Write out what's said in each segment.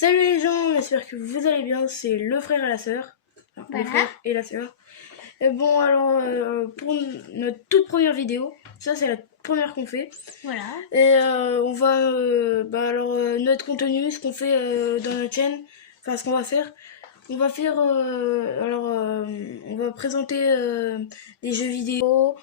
Salut les gens, j'espère que vous allez bien, c'est le frère et la sœur. Enfin, le frère et la sœur. Et bon, alors, pour notre toute première vidéo, ça c'est la première qu'on fait. Voilà. Et on va, notre contenu, ce qu'on fait dans notre chaîne, enfin ce qu'on va faire, on va faire, on va présenter des jeux vidéo,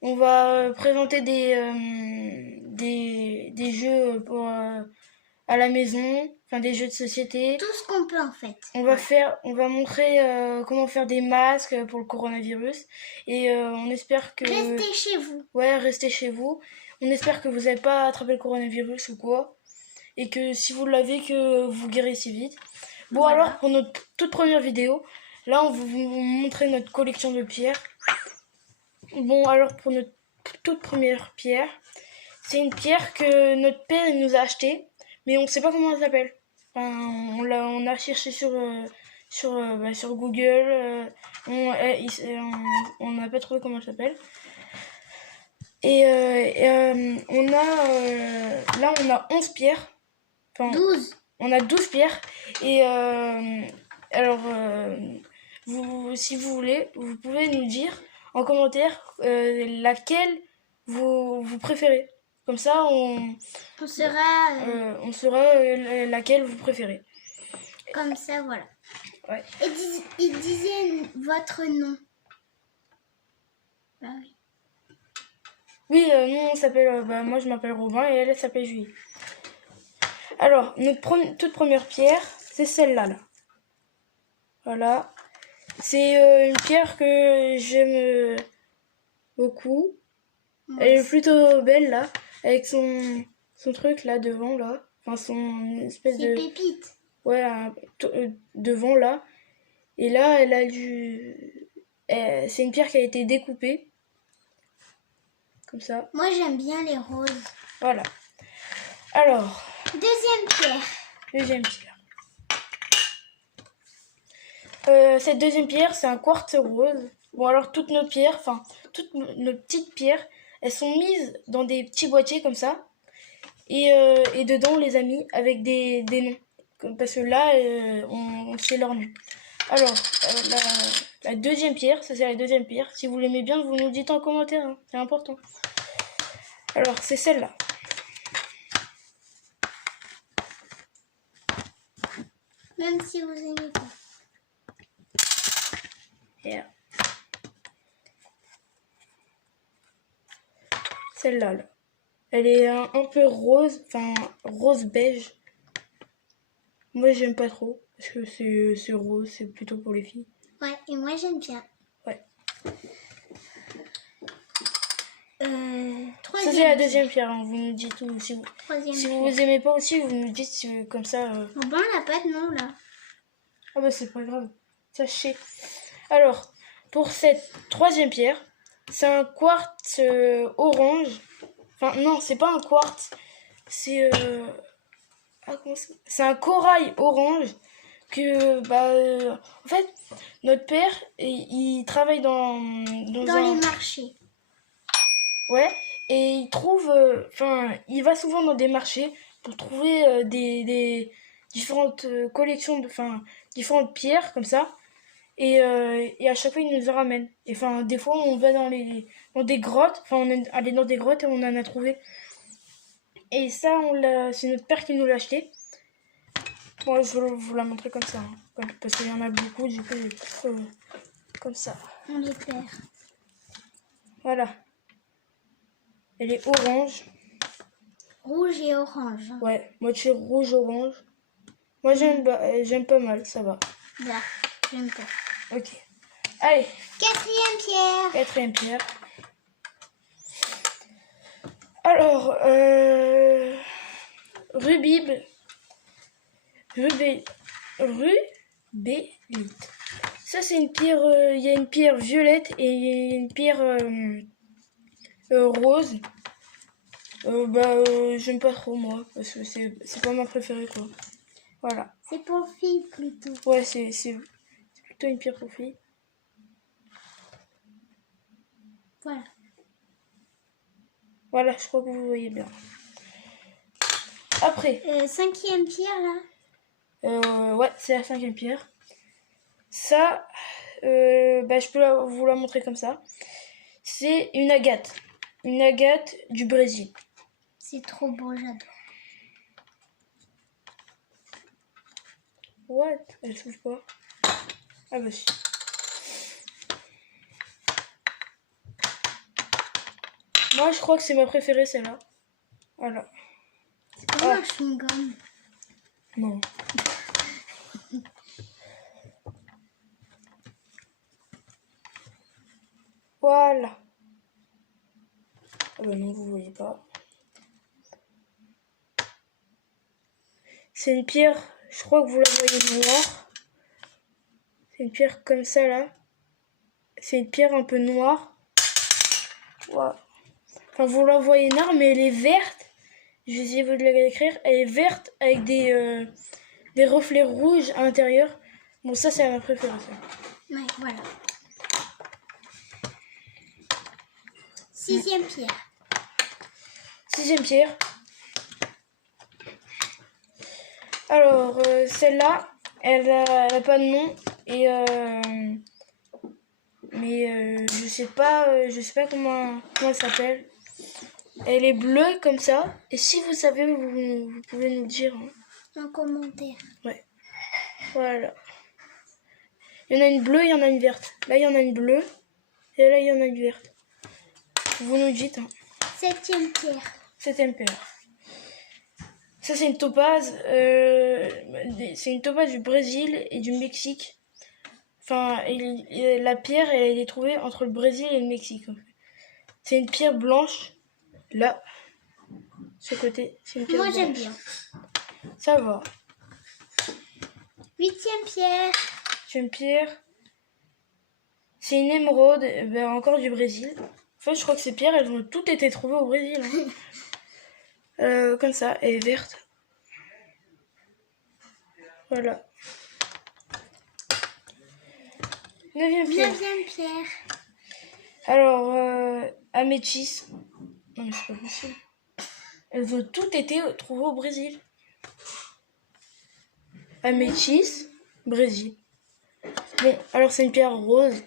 on va présenter des jeux pour à la maison, enfin des jeux de société. Tout ce qu'on peut en fait. On va montrer comment faire des masques pour le coronavirus et on espère que... Restez chez vous. Ouais, restez chez vous. On espère que vous n'avez pas attrapé le coronavirus ou quoi et que si vous l'avez, que vous guérissez vite. Bon, Voilà. alors pour notre toute première vidéo, là on va vous montrer notre collection de pierres. Bon, alors pour notre toute première pierre, c'est une pierre que notre père il nous a achetée, mais on ne sait pas comment elle s'appelle. Enfin, on a cherché sur Google, on n'a pas trouvé comment elle s'appelle. Et là on a 11 pierres. Enfin, 12. On a 12 pierres. Et alors, si vous voulez, vous pouvez nous dire en commentaire laquelle vous préférez. Comme ça, on saura laquelle vous préférez. Comme ça, voilà. Ouais. Et il disait votre nom. Bah oui. Oui, nous on s'appelle, moi je m'appelle Robin et elle s'appelle Julie. Alors, notre toute première pierre, c'est celle-là. Là. Voilà. C'est une pierre que j'aime beaucoup. Moi Elle est aussi. plutôt belle là, avec son truc là devant là. Enfin, son espèce C'est de... pépite. Ouais, devant là. Et là, elle a c'est une pierre qui a été découpée. Comme ça. Moi, j'aime bien les roses. Voilà. Alors. Deuxième pierre. Deuxième pierre. Cette deuxième pierre, c'est un quartz rose. Bon, alors toutes nos pierres, enfin, toutes nos petites pierres, elles sont mises dans des petits boîtiers comme ça. Et dedans, on les a mis avec des noms. Parce que là, on sait leur nom. Alors, la deuxième pierre, ça c'est la deuxième pierre. Si vous l'aimez bien, vous nous dites en commentaire, hein, c'est important. Alors, c'est celle-là. Même si vous aimez pas. Yeah. Celle-là, là. Elle est un peu rose, enfin rose beige. Moi, j'aime pas trop, parce que c'est rose, c'est plutôt pour les filles. Ouais, et moi j'aime bien. Ouais. Troisième. Ça, c'est la deuxième pierre, hein. Vous nous dites tout. Si Troisième vous aimez pas aussi, vous nous dites comme ça. Bon, on n'a pas de nom là. Ah bah, c'est pas grave. Sachez. Alors, pour cette troisième pierre, c'est un quartz orange. Enfin, non, c'est pas un quartz. C'est. C'est un corail orange que, en fait, notre père, il travaille dans les marchés. Ouais, et il trouve, il va souvent dans des marchés pour trouver des différentes collections, différentes pierres comme ça. Et à chaque fois, il nous en ramène. Et des fois, on va dans des grottes, on est allé dans des grottes et on en a trouvé. Et ça, c'est notre père qui nous l'a acheté. Bon, je vais vous la montrer comme ça, hein, parce qu'il y en a beaucoup, du coup, comme ça. On les perd. Voilà. Elle est orange. Rouge et orange. Ouais, moitié rouge-orange. Moi, j'aime pas mal, ça va. Là, j'aime pas. Ok. Allez. Quatrième pierre. Quatrième pierre. Alors, rubélite. Ça, c'est une pierre. Il y a une pierre violette et il y a une pierre rose. J'aime pas trop, moi, parce que c'est pas ma préférée, quoi. Voilà. C'est pour filles plutôt. Ouais, c'est plutôt une pierre pour filles. Voilà. Voilà, je crois que vous voyez bien. Après. Cinquième pierre, là. Ouais, c'est la 5e pierre. Ça, je peux vous la montrer comme ça. C'est une agate. Une agate du Brésil. C'est trop beau, j'adore. What? Elle s'ouvre pas. Ah bah si. Moi, je crois que c'est ma préférée, celle-là. Voilà. C'est comme un chewing-gum. Non. Voilà. Ah bah non, vous voyez pas. C'est une pierre, je crois que vous la voyez noire. C'est une pierre comme ça, là. C'est une pierre un peu noire. Wow. Enfin, vous la voyez noire, mais elle est verte. Je vais essayer de la décrire. Elle est verte avec des reflets rouges à l'intérieur. Bon, ça, c'est ma préférée, ça. Ouais, voilà. 6e pierre. 6e pierre. Alors, celle-là, elle a pas de nom. Et je sais pas comment elle s'appelle. Elle est bleue comme ça. Et si vous savez, vous pouvez nous le dire. Hein. En commentaire. Ouais. Voilà. Il y en a une bleue, il y en a une verte. Là, il y en a une bleue. Et là, il y en a une verte. Vous nous dites. Hein. 7e pierre. 7e pierre. Ça, c'est une topaze. C'est une topaze du Brésil et du Mexique. Enfin, la pierre, elle est trouvée entre le Brésil et le Mexique. En fait. C'est une pierre blanche. Là, ce côté, c'est une pierre Moi, blanche. j'aime bien. Ça va. 8e pierre. 8e pierre. C'est une émeraude, encore du Brésil. En fait, je crois que ces pierres, elles ont toutes été trouvées au Brésil. Hein. Comme ça, elle est verte. Voilà. 9e pierre. 9e pierre. Alors, améthyste. Non, mais c'est pas possible. Elles ont toutes été trouvées au Brésil. Améthyste, Brésil. Bon, alors c'est une pierre rose.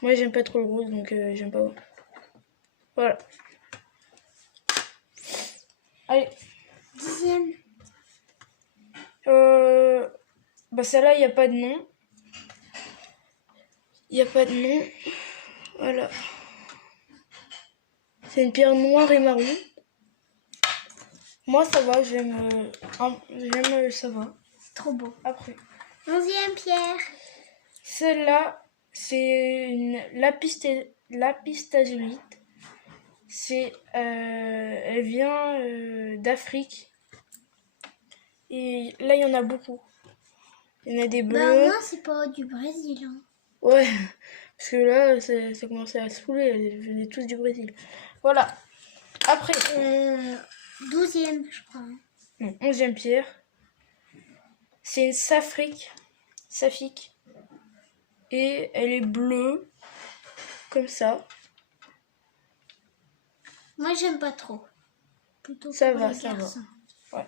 Moi, j'aime pas trop le rose, donc j'aime pas. Voilà. Allez. 10e. Celle-là, il n'y a pas de nom. Il n'y a pas de nom. Voilà. C'est une pierre noire et marron. Moi, ça va, j'aime, ça va. Trop beau. Après. 11e pierre. Celle-là, c'est une lapistazolite. Elle vient d'Afrique. Et là, il y en a beaucoup. Il y en a des bleus. Bah, moi, c'est pas du Brésil. Hein. Ouais, parce que là, ça commençait à se fouler. Elles venaient tous du Brésil. Voilà. Après. 12e, je crois. Non, 11e pierre. C'est une saphique. Et elle est bleue. Comme ça. Moi, j'aime pas trop. Plutôt Ça pour va, les ça garçons. va. Ouais.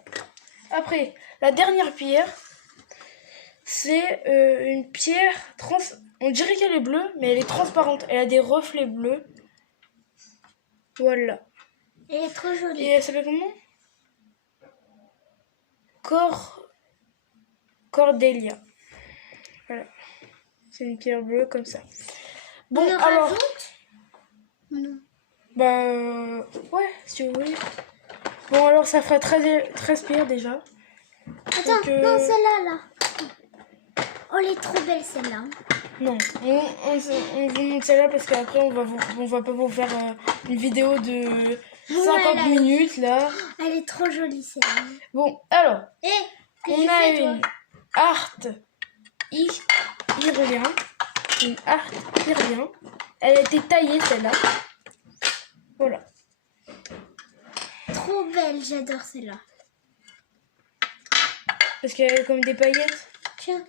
Après, la dernière pierre, c'est une pierre on dirait qu'elle est bleue, mais elle est transparente. Elle a des reflets bleus. Voilà. Elle est trop jolie. Et elle s'appelle comment? Cordelia. Voilà. C'est une pierre bleue comme ça. Bon, On en alors. rajoute? Non. Ouais, si vous voulez. Bon, alors ça fera 13 pierres déjà. Attends, Donc, non, celle-là, là. Oh, elle est trop belle, celle-là. Non, on vous montre celle-là parce qu'après on va pas vous faire une vidéo de 50 minutes là. Elle est trop jolie, celle-là. Bon, alors, on a une art irien. Une art irien. Elle a été taillée celle-là. Voilà. Trop belle, j'adore celle-là. Parce qu'elle a comme des paillettes. Tiens.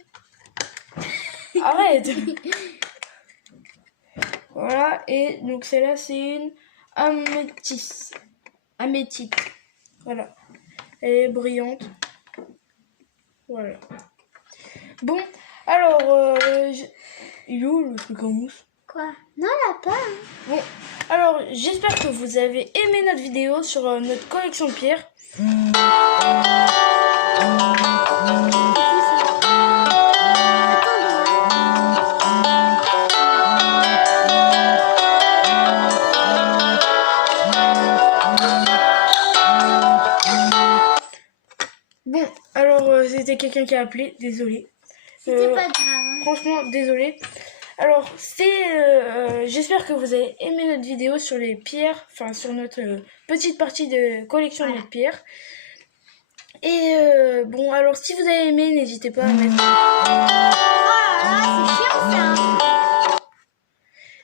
Arrête. Voilà, et donc celle-là c'est une améthyste. Voilà. Elle est brillante. Voilà. Bon, alors, il est où le truc en mousse? Quoi? Non, là pas. Hein. Bon, alors, j'espère que vous avez aimé notre vidéo sur notre collection de pierres. C'est qui ça? Bon, alors, c'était quelqu'un qui a appelé, désolé. C'était pas grave. Hein. Franchement, désolé. Alors, j'espère que vous avez aimé notre vidéo sur les pierres, enfin sur notre petite partie de collection de pierres. Et bon, alors si vous avez aimé, n'hésitez pas à mettre... Ah, c'est chiant ça.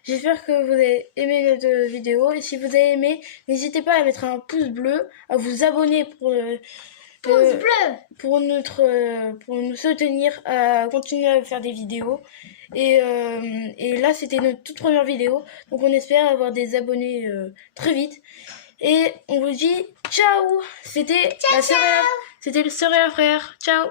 J'espère que vous avez aimé notre vidéo. Et si vous avez aimé, n'hésitez pas à mettre un pouce bleu, à vous abonner Pouce bleu. pour nous soutenir à continuer à faire des vidéos. Et là, c'était notre toute première vidéo. Donc, on espère avoir des abonnés très vite. Et on vous dit ciao. C'était le sœur et la frère. Ciao.